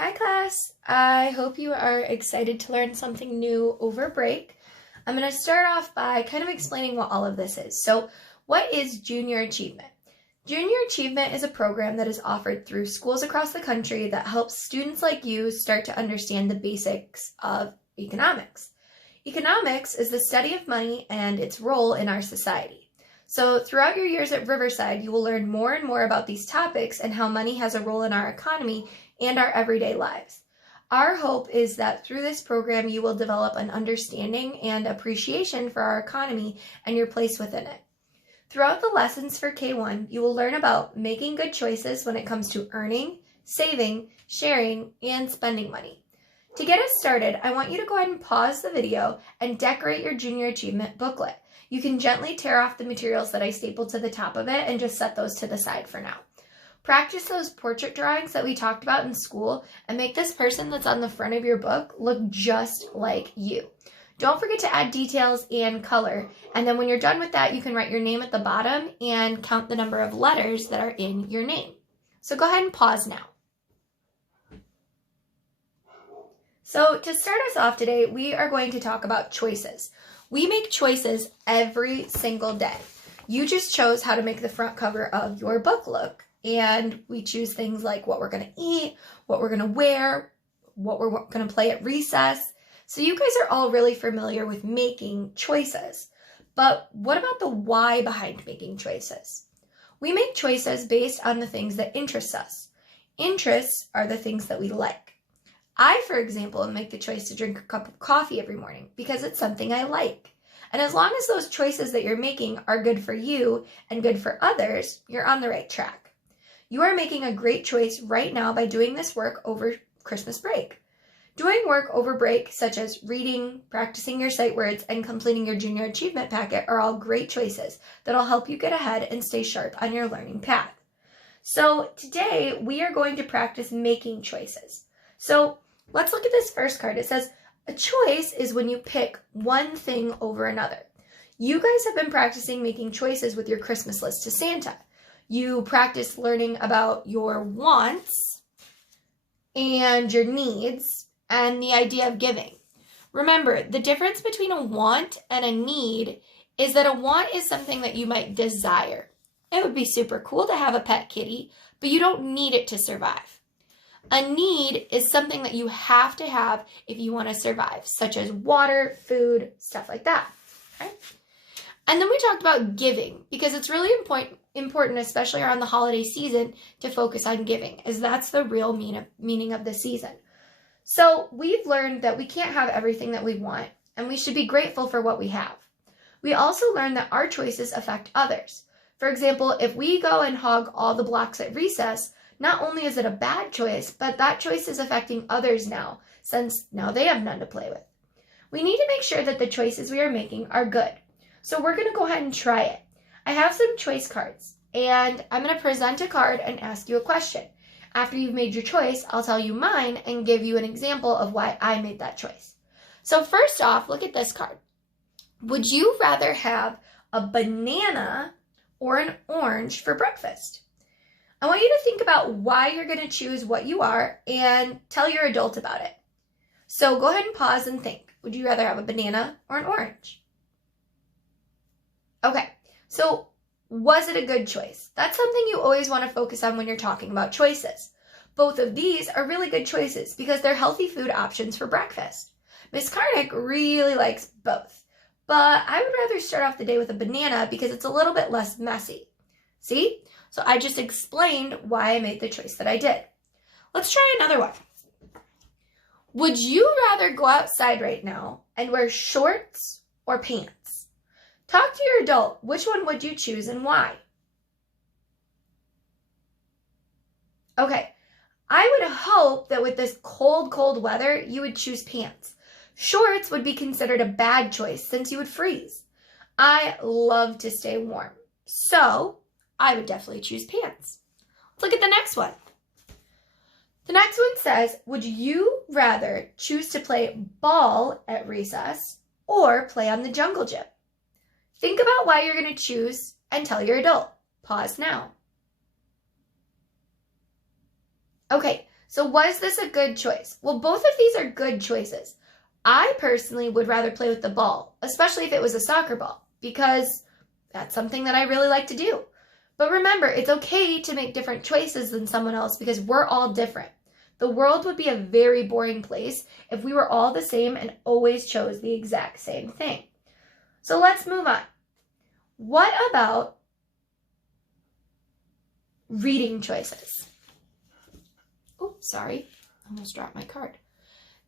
Hi class, I hope you are excited to learn something new over break. I'm going to start off by kind of explaining what all of this is. So, what is Junior Achievement? Junior Achievement is a program that is offered through schools across the country that helps students like you start to understand the basics of economics. Economics is the study of money and its role in our society. So, throughout your years at Riverside, you will learn more and more about these topics and how money has a role in our economy and our everyday lives. Our hope is that through this program, you will develop an understanding and appreciation for our economy and your place within it. Throughout the lessons for K1, you will learn about making good choices when it comes to earning, saving, sharing, and spending money. To get us started, I want you to go ahead and pause the video and decorate your Junior Achievement booklet. You can gently tear off the materials that I stapled to the top of it and just set those to the side for now. Practice those portrait drawings that we talked about in school and make this person that's on the front of your book look just like you. Don't forget to add details and color, and then when you're done with that, you can write your name at the bottom and count the number of letters that are in your name. So go ahead and pause now. So to start us off today, we are going to talk about choices. We make choices every single day. You just chose how to make the front cover of your book look. And we choose things like what we're going to eat, what we're going to wear, what we're going to play at recess. So you guys are all really familiar with making choices. But what about the why behind making choices? We make choices based on the things that interest us. Interests are the things that we like. I, for example, make the choice to drink a cup of coffee every morning because it's something I like. And as long as those choices that you're making are good for you and good for others, you're on the right track. You are making a great choice right now by doing this work over Christmas break. Doing work over break, such as reading, practicing your sight words, and completing your Junior Achievement packet are all great choices that'll help you get ahead and stay sharp on your learning path. So today, we are going to practice making choices. So let's look at this first card. It says, a choice is when you pick one thing over another. You guys have been practicing making choices with your Christmas list to Santa. You practice learning about your wants and your needs and the idea of giving. Remember, the difference between a want and a need is that a want is something that you might desire. It would be super cool to have a pet kitty, but you don't need it to survive. A need is something that you have to have if you want to survive, such as water, food, stuff like that. Okay? And then we talked about giving because it's really important, especially around the holiday season, to focus on giving, as that's the real meaning of the season. So we've learned that we can't have everything that we want, and we should be grateful for what we have. We also learned that our choices affect others. For example, if we go and hog all the blocks at recess, not only is it a bad choice, but that choice is affecting others now, since now they have none to play with. We need to make sure that the choices we are making are good. So we're going to go ahead and try it. I have some choice cards, and I'm going to present a card and ask you a question. After you've made your choice, I'll tell you mine and give you an example of why I made that choice. So first off, look at this card. Would you rather have a banana or an orange for breakfast? I want you to think about why you're going to choose what you are and tell your adult about it. So go ahead and pause and think. Would you rather have a banana or an orange? Okay, so was it a good choice? That's something you always want to focus on when you're talking about choices. Both of these are really good choices because they're healthy food options for breakfast. Miss Karnick really likes both, but I would rather start off the day with a banana because it's a little bit less messy. See? So I just explained why I made the choice that I did. Let's try another one. Would you rather go outside right now and wear shorts or pants? Talk to your adult. Which one would you choose and why? Okay, I would hope that with this cold weather, you would choose pants. Shorts would be considered a bad choice since you would freeze. I love to stay warm, so I would definitely choose pants. Let's look at the next one. The next one says, would you rather choose to play ball at recess or play on the jungle gym? Think about why you're going to choose and tell your adult. Pause now. Okay, So was this a good choice? Well, both of these are good choices. I personally would rather play with the ball, especially if it was a soccer ball, because that's something that I really like to do. But remember, it's okay to make different choices than someone else because we're all different. The world would be a very boring place if we were all the same and always chose the exact same thing. So let's move on. What about reading choices? Oh, sorry. I almost dropped my card.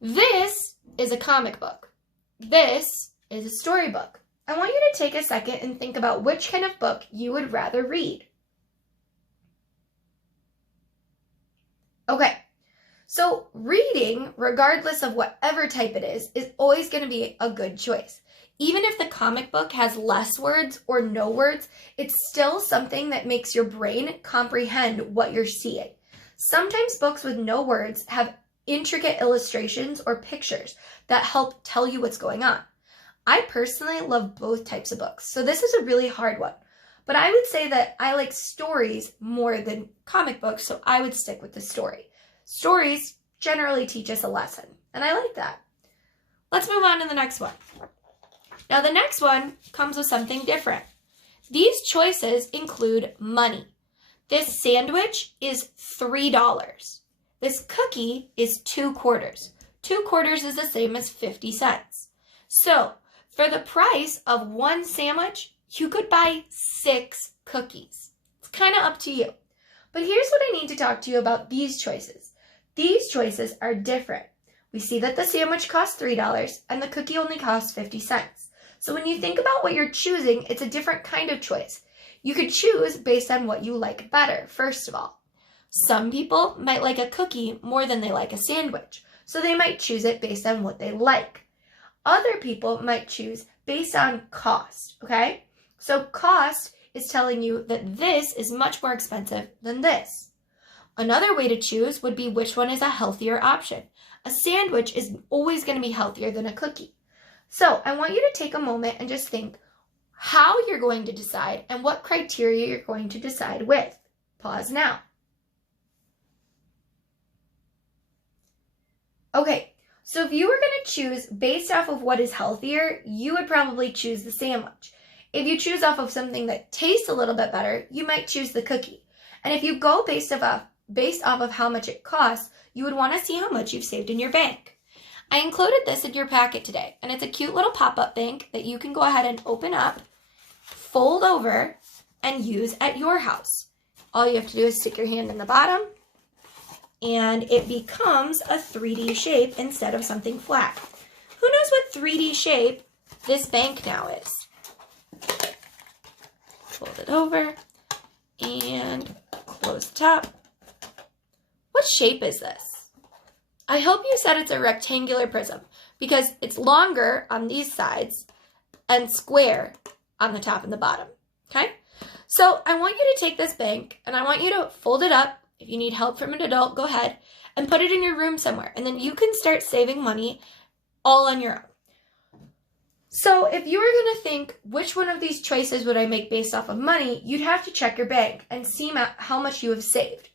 This is a comic book. This is a storybook. I want you to take a second and think about which kind of book you would rather read. Okay, so reading, regardless of whatever type it is always going to be a good choice. Even if the comic book has less words or no words, it's still something that makes your brain comprehend what you're seeing. Sometimes books with no words have intricate illustrations or pictures that help tell you what's going on. I personally love both types of books, so this is a really hard one. But I would say that I like stories more than comic books, so I would stick with the story. Stories generally teach us a lesson, and I like that. Let's move on to the next one. Now, the next one comes with something different. These choices include money. This sandwich is $3. This cookie is 2 quarters. 2 quarters is the same as 50 cents. So, for the price of 1 sandwich, you could buy 6 cookies. It's kind of up to you. But here's what I need to talk to you about these choices. These choices are different. We see that the sandwich costs $3 and the cookie only costs 50 cents. So when you think about what you're choosing, it's a different kind of choice. You could choose based on what you like better, first of all. Some people might like a cookie more than they like a sandwich, so they might choose it based on what they like. Other people might choose based on cost, okay? So cost is telling you that this is much more expensive than this. Another way to choose would be which one is a healthier option. A sandwich is always going to be healthier than a cookie. So I want you to take a moment and just think how you're going to decide and what criteria you're going to decide with. Pause now. Okay, so if you were going to choose based off of what is healthier, you would probably choose the sandwich. If you choose off of something that tastes a little bit better, you might choose the cookie. And if you go based off of how much it costs, you would want to see how much you've saved in your bank. I included this in your packet today, and it's a cute little pop-up bank that you can go ahead and open up, fold over, and use at your house. All you have to do is stick your hand in the bottom, and it becomes a 3D shape instead of something flat. Who knows what 3D shape this bank now is? Fold it over and close the top. What shape is this? I hope you said it's a rectangular prism because it's longer on these sides and square on the top and the bottom, okay? So I want you to take this bank and I want you to fold it up. If you need help from an adult, go ahead and put it in your room somewhere. And then you can start saving money all on your own. So if you were going to think which one of these choices would I make based off of money, you'd have to check your bank and see how much you have saved.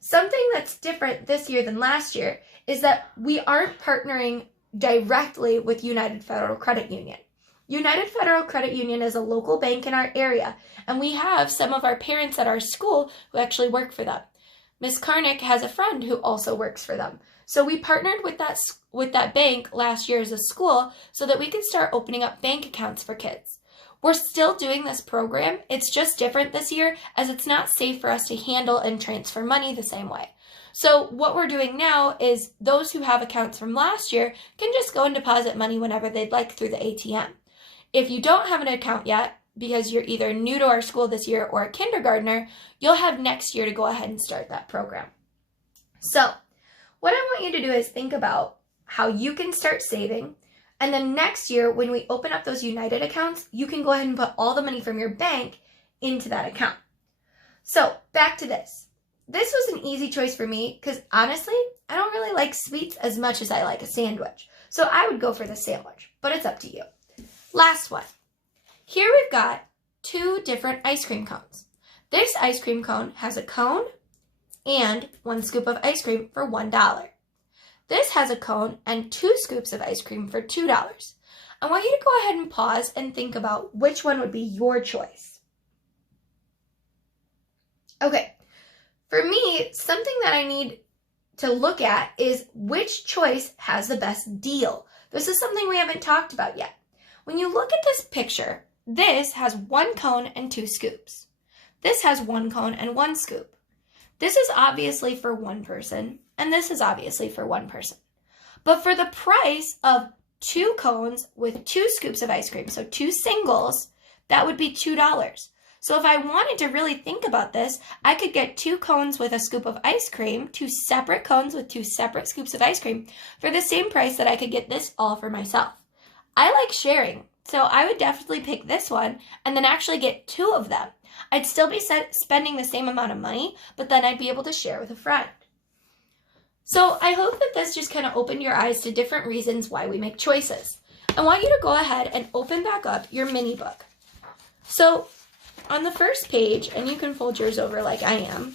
Something that's different this year than last year is that we aren't partnering directly with United Federal Credit Union. United Federal Credit Union is a local bank in our area, and we have some of our parents at our school who actually work for them. Ms. Karnick has a friend who also works for them. So we partnered with that bank last year as a school so that we could start opening up bank accounts for kids. We're still doing this program. It's just different this year as it's not safe for us to handle and transfer money the same way. So what we're doing now is those who have accounts from last year can just go and deposit money whenever they'd like through the ATM. If you don't have an account yet, because you're either new to our school this year or a kindergartner, you'll have next year to go ahead and start that program. So what I want you to do is think about how you can start saving. And then next year, when we open up those United accounts, you can go ahead and put all the money from your bank into that account. So back to this. This was an easy choice for me because honestly, I don't really like sweets as much as I like a sandwich. So I would go for the sandwich, but it's up to you. Last one. Here we've got 2 different ice cream cones. This ice cream cone has a cone and 1 scoop of ice cream for $1. This has a cone and 2 scoops of ice cream for $2. I want you to go ahead and pause and think about which one would be your choice. Okay, for me, something that I need to look at is which choice has the best deal. This is something we haven't talked about yet. When you look at this picture, this has 1 cone and 2 scoops. This has 1 cone and 1 scoop. This is obviously for one person, and this is obviously for one person. But for the price of 2 cones with 2 scoops of ice cream, so 2 singles, that would be $2. So if I wanted to really think about this, I could get 2 cones with a scoop of ice cream, 2 separate cones with 2 separate scoops of ice cream for the same price that I could get this all for myself. I like sharing, so I would definitely pick this one and then actually get 2 of them. I'd still be spending the same amount of money, but then I'd be able to share with a friend. So I hope that this just kind of opened your eyes to different reasons why we make choices. I want you to go ahead and open back up your mini book. So on the first page, and you can fold yours over like I am,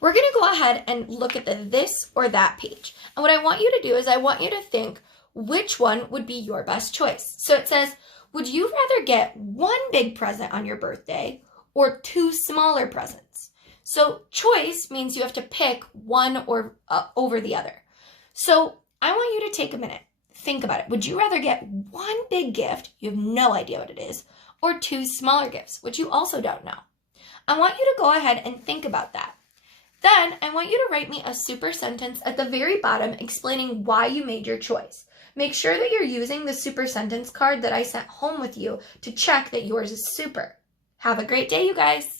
we're going to go ahead and look at the this or that page. And what I want you to do is I want you to think which one would be your best choice. So it says, would you rather get 1 big present on your birthday or 2 smaller presents? So choice means you have to pick one or over the other. So I want you to take a minute. Think about it. Would you rather get 1 big gift, you have no idea what it is, or 2 smaller gifts, which you also don't know? I want you to go ahead and think about that. Then I want you to write me a super sentence at the very bottom explaining why you made your choice. Make sure that you're using the super sentence card that I sent home with you to check that yours is super. Have a great day, you guys.